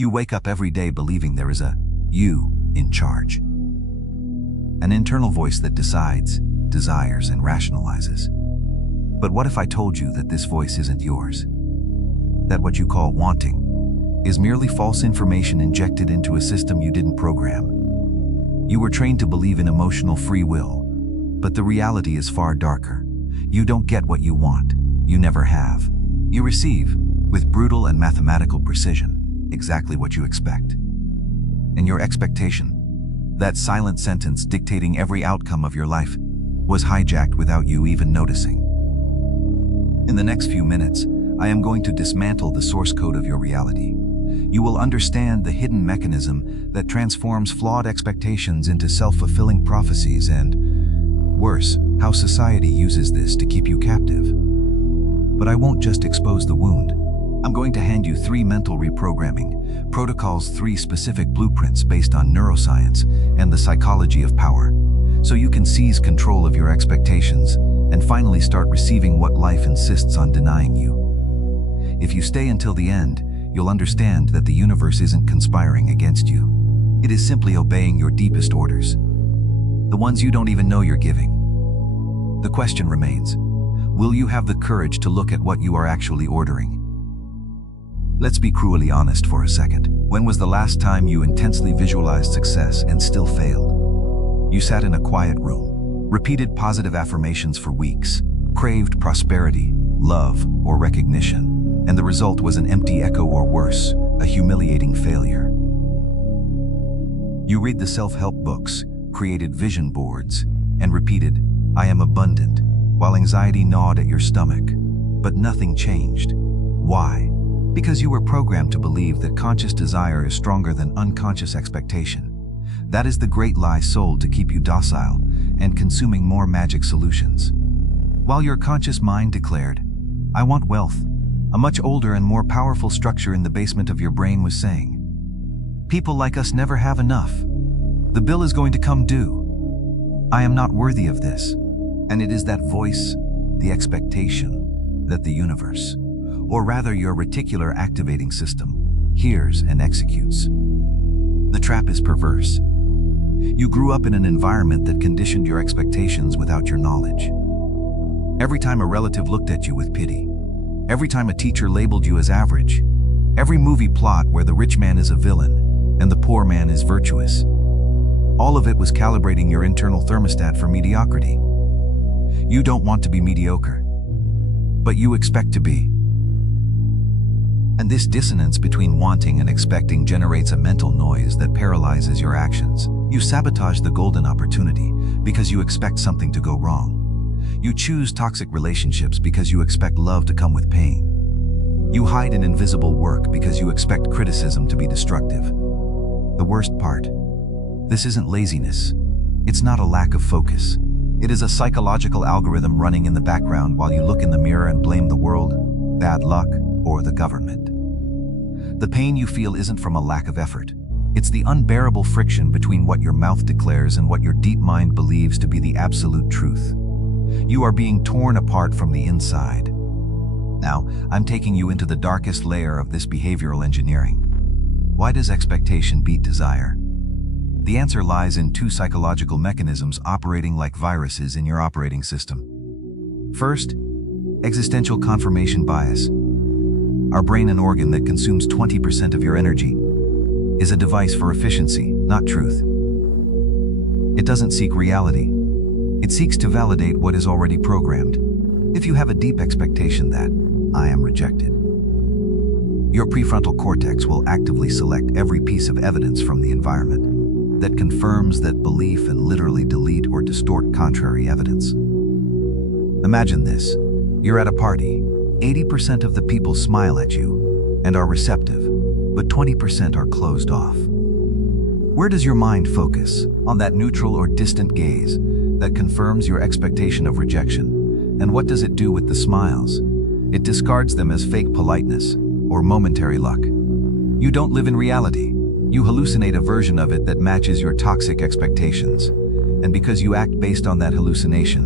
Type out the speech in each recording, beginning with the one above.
You wake up every day believing there is a you in charge. An internal voice that decides, desires, and rationalizes. But what if I told you that this voice isn't yours? That what you call wanting is merely false information injected into a system you didn't program. You were trained to believe in emotional free will, but the reality is far darker. You don't get what you want. You never have. You receive, with brutal and mathematical precision, exactly what you expect. And your expectation, that silent sentence dictating every outcome of your life, was hijacked without you even noticing. In the next few minutes, I am going to dismantle the source code of your reality. You will understand the hidden mechanism that transforms flawed expectations into self-fulfilling prophecies and, worse, how society uses this to keep you captive. But I won't just expose the wound. I'm going to hand you 3 mental reprogramming protocols, 3 specific blueprints based on neuroscience and the psychology of power, so you can seize control of your expectations and finally start receiving what life insists on denying you. If you stay until the end, you'll understand that the universe isn't conspiring against you. It is simply obeying your deepest orders, the ones you don't even know you're giving. The question remains, will you have the courage to look at what you are actually ordering? Let's be cruelly honest for a second. When was the last time you intensely visualized success and still failed? You sat in a quiet room, repeated positive affirmations for weeks, craved prosperity, love, or recognition, and the result was an empty echo or worse, a humiliating failure. You read the self-help books, created vision boards, and repeated, "I am abundant," while anxiety gnawed at your stomach. But nothing changed. Why? Because you were programmed to believe that conscious desire is stronger than unconscious expectation. That is the great lie sold to keep you docile and consuming more magic solutions. While your conscious mind declared, "I want wealth," a much older and more powerful structure in the basement of your brain was saying, "People like us never have enough. The bill is going to come due. I am not worthy of this." And it is that voice, the expectation, that the universe, or rather your Reticular Activating System, hears and executes. The trap is perverse. You grew up in an environment that conditioned your expectations without your knowledge. Every time a relative looked at you with pity, every time a teacher labeled you as average, every movie plot where the rich man is a villain and the poor man is virtuous, all of it was calibrating your internal thermostat for mediocrity. You don't want to be mediocre, but you expect to be. And this dissonance between wanting and expecting generates a mental noise that paralyzes your actions. You sabotage the golden opportunity because you expect something to go wrong. You choose toxic relationships because you expect love to come with pain. You hide in invisible work because you expect criticism to be destructive. The worst part, this isn't laziness. It's not a lack of focus. It is a psychological algorithm running in the background while you look in the mirror and blame the world, bad luck, or the government. The pain you feel isn't from a lack of effort. It's the unbearable friction between what your mouth declares and what your deep mind believes to be the absolute truth. You are being torn apart from the inside. Now, I'm taking you into the darkest layer of this behavioral engineering. Why does expectation beat desire? The answer lies in 2 psychological mechanisms operating like viruses in your operating system. First, existential confirmation bias. Our brain, an organ that consumes 20% of your energy, is a device for efficiency, not truth. It doesn't seek reality. It seeks to validate what is already programmed. If you have a deep expectation that, "I am rejected," your prefrontal cortex will actively select every piece of evidence from the environment that confirms that belief and literally delete or distort contrary evidence. Imagine this. You're at a party. 80% of the people smile at you and are receptive, but 20% are closed off. Where does your mind focus? On that neutral or distant gaze that confirms your expectation of rejection. And what does it do with the smiles? It discards them as fake politeness or momentary luck. You don't live in reality. You hallucinate a version of it that matches your toxic expectations. And because you act based on that hallucination,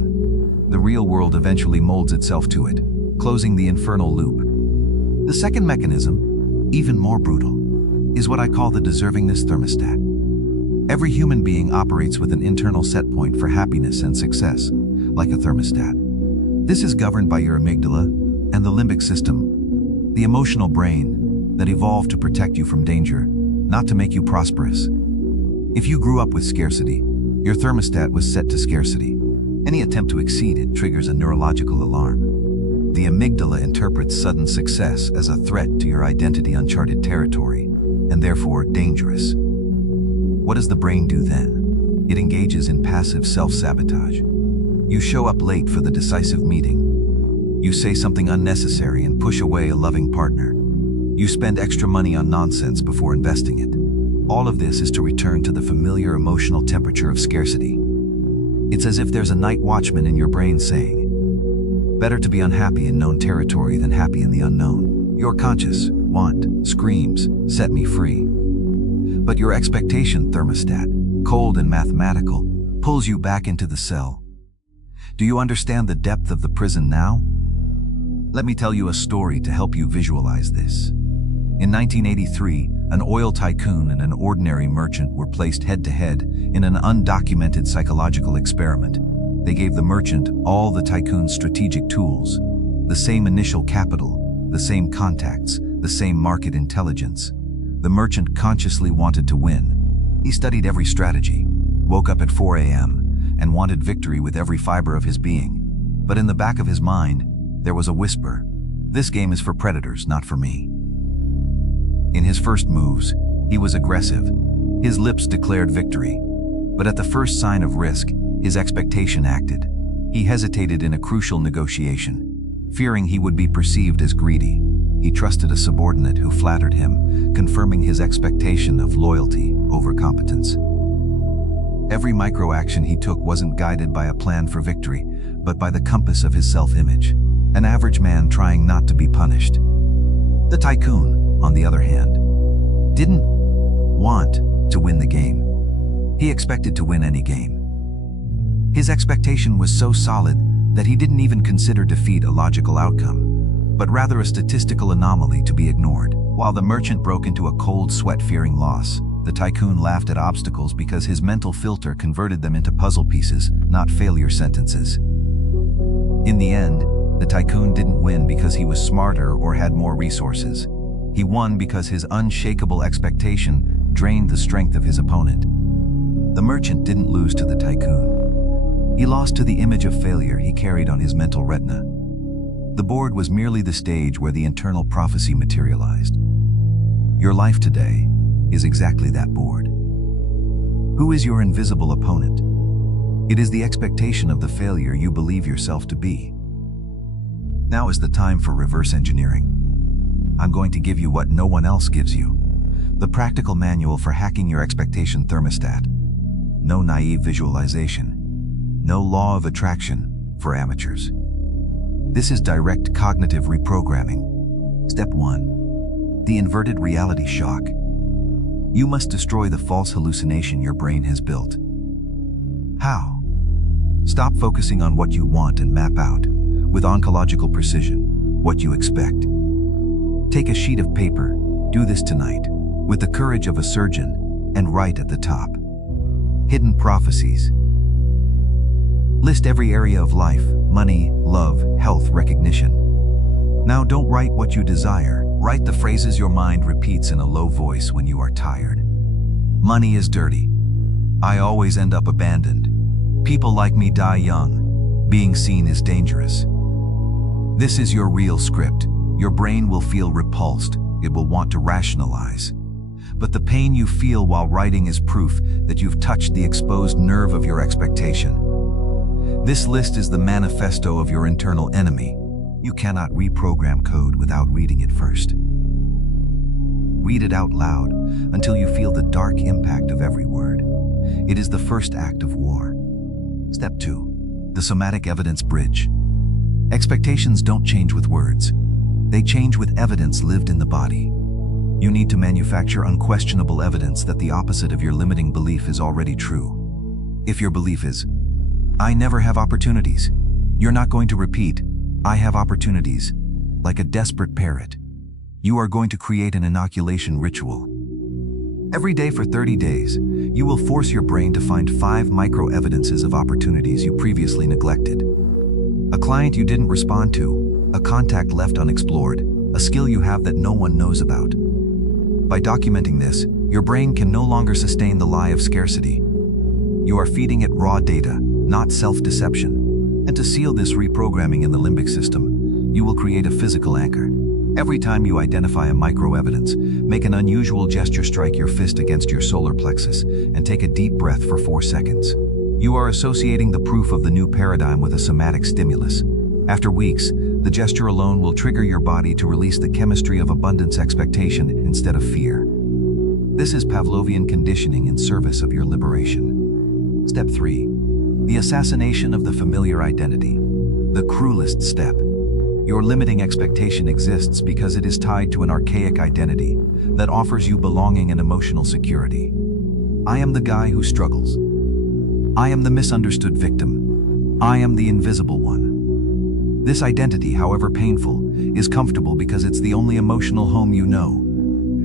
the real world eventually molds itself to it, closing the infernal loop. The second mechanism, even more brutal, is is what I call the deservingness thermostat. Every human being operates with an internal set point for happiness and success, like a thermostat. This is governed by your amygdala and the limbic system, the emotional brain that evolved to protect you from danger, not to make you prosperous. If you grew up with scarcity, your thermostat was set to scarcity. Any attempt to exceed it triggers a neurological alarm. The amygdala interprets sudden success as a threat to your identity, uncharted territory, and therefore dangerous. What does the brain do then? It engages in passive self-sabotage. You show up late for the decisive meeting. You say something unnecessary and push away a loving partner. You spend extra money on nonsense before investing it. All of this is to return to the familiar emotional temperature of scarcity. It's as if there's a night watchman in your brain saying, "Better to be unhappy in known territory than happy in the unknown." Your conscious want screams, "Set me free." But your expectation thermostat, cold and mathematical, pulls you back into the cell. Do you understand the depth of the prison now? Let me tell you a story to help you visualize this. In 1983, an oil tycoon and an ordinary merchant were placed head-to-head in an undocumented psychological experiment. They gave the merchant all the tycoon's strategic tools, the same initial capital, the same contacts, the same market intelligence. The merchant consciously wanted to win. He studied every strategy, woke up at 4 a.m., and wanted victory with every fiber of his being. But in the back of his mind, there was a whisper, "This game is for predators, not for me." In his first moves, he was aggressive. His lips declared victory. But at the first sign of risk, his expectation acted. He hesitated in a crucial negotiation, fearing he would be perceived as greedy. He trusted a subordinate who flattered him, confirming his expectation of loyalty over competence. Every micro-action he took wasn't guided by a plan for victory, but by the compass of his self-image, an average man trying not to be punished. The tycoon, on the other hand, didn't want to win the game. He expected to win any game. His expectation was so solid that he didn't even consider defeat a logical outcome, but rather a statistical anomaly to be ignored. While the merchant broke into a cold sweat fearing loss, the tycoon laughed at obstacles because his mental filter converted them into puzzle pieces, not failure sentences. In the end, the tycoon didn't win because he was smarter or had more resources. He won because his unshakable expectation drained the strength of his opponent. The merchant didn't lose to the tycoon. He lost to the image of failure he carried on his mental retina. The board was merely the stage where the internal prophecy materialized. Your life today is exactly that board. Who is your invisible opponent? It is the expectation of the failure you believe yourself to be. Now is the time for reverse engineering. I'm going to give you what no one else gives you. The practical manual for hacking your expectation thermostat. No naive visualization. No law of attraction for amateurs. This is direct cognitive reprogramming. Step 1. The inverted reality shock. You must destroy the false hallucination your brain has built. How? Stop focusing on what you want and map out, with oncological precision, what you expect. Take a sheet of paper, do this tonight, with the courage of a surgeon, and write at the top. Hidden prophecies. List every area of life: money, love, health, recognition. Now don't write what you desire, write the phrases your mind repeats in a low voice when you are tired. Money is dirty. I always end up abandoned. People like me die young. Being seen is dangerous. This is your real script. Your brain will feel repulsed. It will want to rationalize. But the pain you feel while writing is proof that you've touched the exposed nerve of your expectation. This list is the manifesto of your internal enemy. You cannot reprogram code without reading it first. Read it out loud until you feel the dark impact of every word. It is the first act of war. Step 2. The somatic evidence bridge. Expectations don't change with words. They change with evidence lived in the body. You need to manufacture unquestionable evidence that the opposite of your limiting belief is already true. If your belief is, "I never have opportunities," you're not going to repeat, "I have opportunities," like a desperate parrot. You are going to create an inoculation ritual. Every day for 30 days, you will force your brain to find 5 micro-evidences of opportunities you previously neglected. A client you didn't respond to, a contact left unexplored, a skill you have that no one knows about. By documenting this, your brain can no longer sustain the lie of scarcity. You are feeding it raw data, not self-deception. And to seal this reprogramming in the limbic system, you will create a physical anchor. Every time you identify a micro-evidence, make an unusual gesture, strike your fist against your solar plexus, and take a deep breath for 4 seconds. You are associating the proof of the new paradigm with a somatic stimulus. After weeks, the gesture alone will trigger your body to release the chemistry of abundance expectation instead of fear. This is Pavlovian conditioning in service of your liberation. Step 3. The assassination of the familiar identity. The cruelest step. Your limiting expectation exists because it is tied to an archaic identity that offers you belonging and emotional security. I am the guy who struggles. I am the misunderstood victim. I am the invisible one. This identity, however painful, is comfortable because it's the only emotional home you know.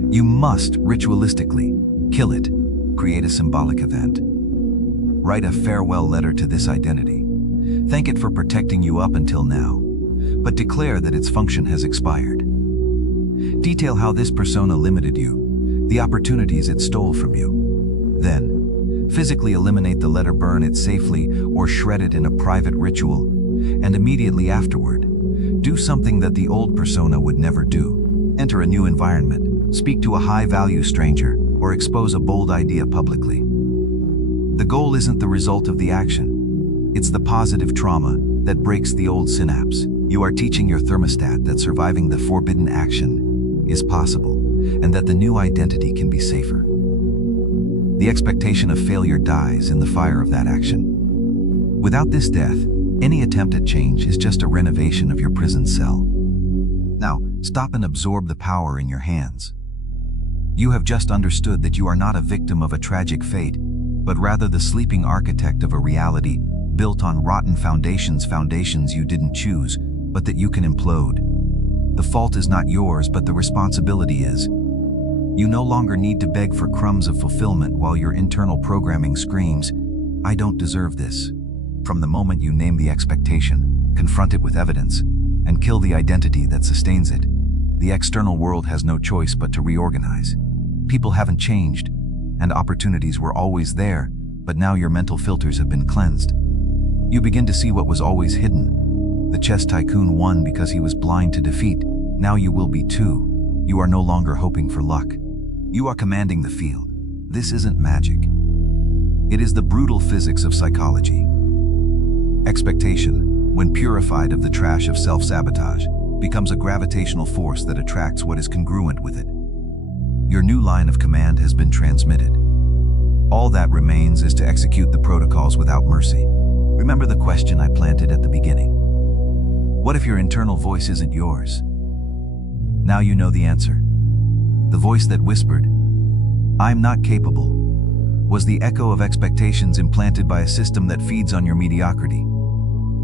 You must ritualistically kill it, create a symbolic event. Write a farewell letter to this identity. Thank it for protecting you up until now, but declare that its function has expired. Detail how this persona limited you, the opportunities it stole from you. Then, physically eliminate the letter, burn it safely, or shred it in a private ritual, and immediately afterward, do something that the old persona would never do. Enter a new environment, speak to a high-value stranger, or expose a bold idea publicly. The goal isn't the result of the action. It's the positive trauma that breaks the old synapse. You are teaching your thermostat that surviving the forbidden action is possible, and that the new identity can be safer. The expectation of failure dies in the fire of that action. Without this death, any attempt at change is just a renovation of your prison cell. Now, stop and absorb the power in your hands. You have just understood that you are not a victim of a tragic fate, but rather the sleeping architect of a reality built on rotten foundations you didn't choose, but that you can implode. The fault is not yours, but the responsibility is. You no longer need to beg for crumbs of fulfillment while your internal programming screams, "I don't deserve this." From the moment you name the expectation, confront it with evidence, and kill the identity that sustains it, the external world has no choice but to reorganize. People haven't changed, and opportunities were always there, but now your mental filters have been cleansed. You begin to see what was always hidden. The chess tycoon won because he was blind to defeat. Now you will be too. You are no longer hoping for luck. You are commanding the field. This isn't magic. It is the brutal physics of psychology. Expectation, when purified of the trash of self-sabotage, becomes a gravitational force that attracts what is congruent with it. Your new line of command has been transmitted. All that remains is to execute the protocols without mercy. Remember the question I planted at the beginning. What if your internal voice isn't yours? Now you know the answer. The voice that whispered, "I'm not capable," was the echo of expectations implanted by a system that feeds on your mediocrity.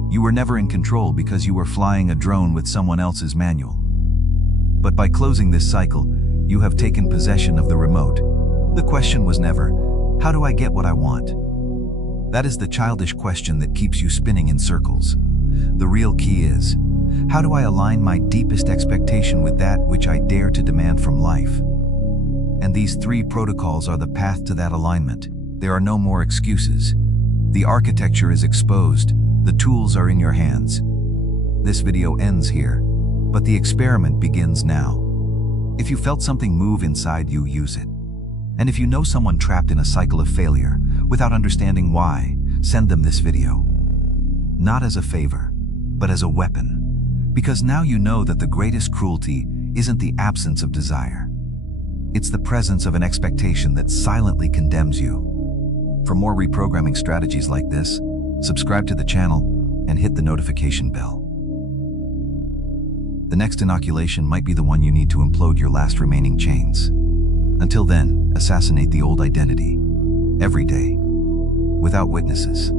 You were never in control because you were flying a drone with someone else's manual. But by closing this cycle, you have taken possession of the remote. The question was never, "How do I get what I want?" That is the childish question that keeps you spinning in circles. The real key is, how do I align my deepest expectation with that which I dare to demand from life? And these 3 protocols are the path to that alignment. There are no more excuses. The architecture is exposed. The tools are in your hands. This video ends here, but the experiment begins now. If you felt something move inside you, use it. And if you know someone trapped in a cycle of failure, without understanding why, send them this video. Not as a favor, but as a weapon. Because now you know that the greatest cruelty isn't the absence of desire. It's the presence of an expectation that silently condemns you. For more reprogramming strategies like this, subscribe to the channel and hit the notification bell. The next inoculation might be the one you need to implode your last remaining chains. Until then, assassinate the old identity. Every day. Without witnesses.